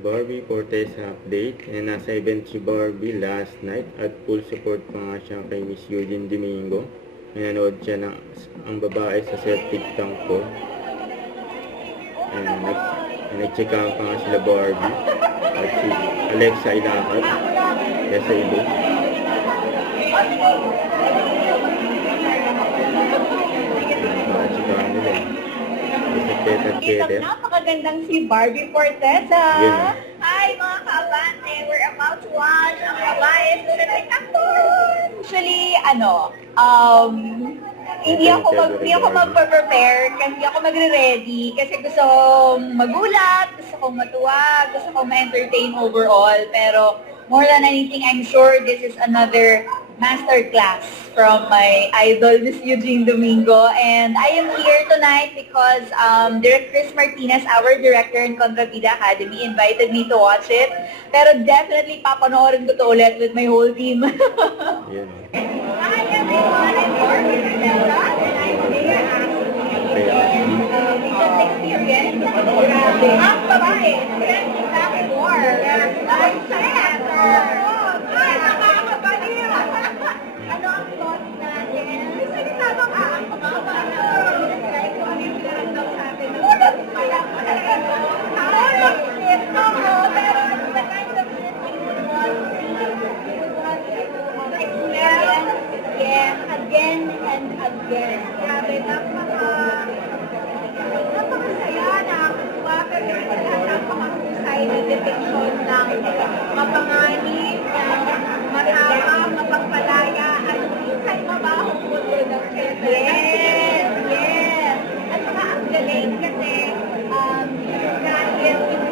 Barbie Fortesa update. Nasa event si Barbie last night at full support pa nga siya kay Miss Eugene Domingo. Nanood siya ng ang babae sa septic tank ko. Nag-check out pa nga sila Barbie at si Alexa Ilacad. Kaya sa ibo. Napakagandang si Barbie Fortesa. Yeah. Hi mga kaabante, we're about to watch ang babae sa septic actor. Actually, hindi ako magpe-prepare, hindi ako magre-ready kasi gusto kong magulat, gusto kong matuwa, gusto kong ma-entertain overall. Pero more than anything, I'm sure this is another masterclass from my idol, Miss Eugene Domingo. And I am here tonight because Direct Chris Martinez, our director in Contrabida Academy, invited me to watch it. Pero definitely papanoorin ko to ulit with my whole team. Yeah. Hi everyone, I'm Barbie Fortesa and I'm here experience. Ang babae, friend natin more. I'm sad. Ay, nakakabaliw. Ano ang thoughts natin? Salita bang ang pagkakabala? Kahit kung ano yung pinarandam sa atin. Ulit pala. Ulit shit. Oo, pero the kind of shit you want to experience again and again. Grabe, napakasaya, nakakatuwa, pero sa lahat napakahusay na depiction ng mapanganib, matapang, mapagpalaya, at minsan mabahong mundo ng syempre. Yes! At saka ang galing kasi dahil yung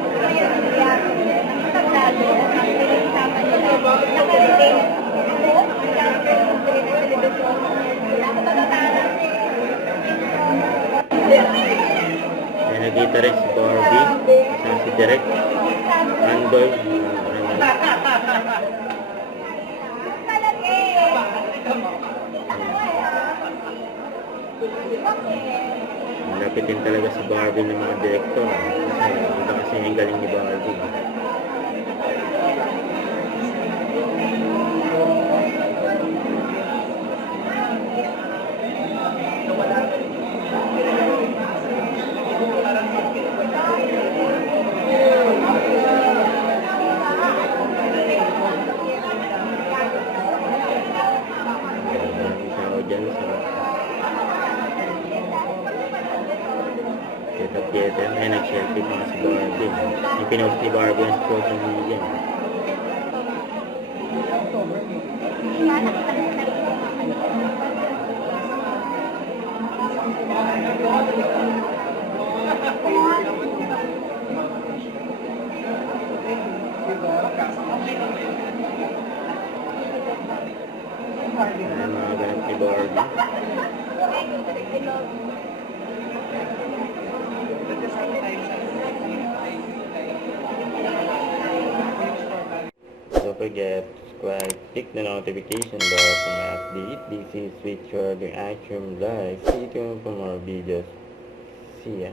reality, ang tablado, ang pinag-usapan nila, nakarelate ako, ang character ng telebisyon, nakapagataran May nakita rin si Barbie, si Direk, Andoy, lapitin talaga si Barbie ng mga direktor. Iba kasi yung galing ni Barbie. Theater, ay nag-selfie pa nga si Barbie. Yung pinost ni Barbie ang social media. Ang mga ganap ni Barbie. Don't forget to subscribe, click the notification bell for my update. This is Switch Action Live. Stay tuned for more videos. See ya.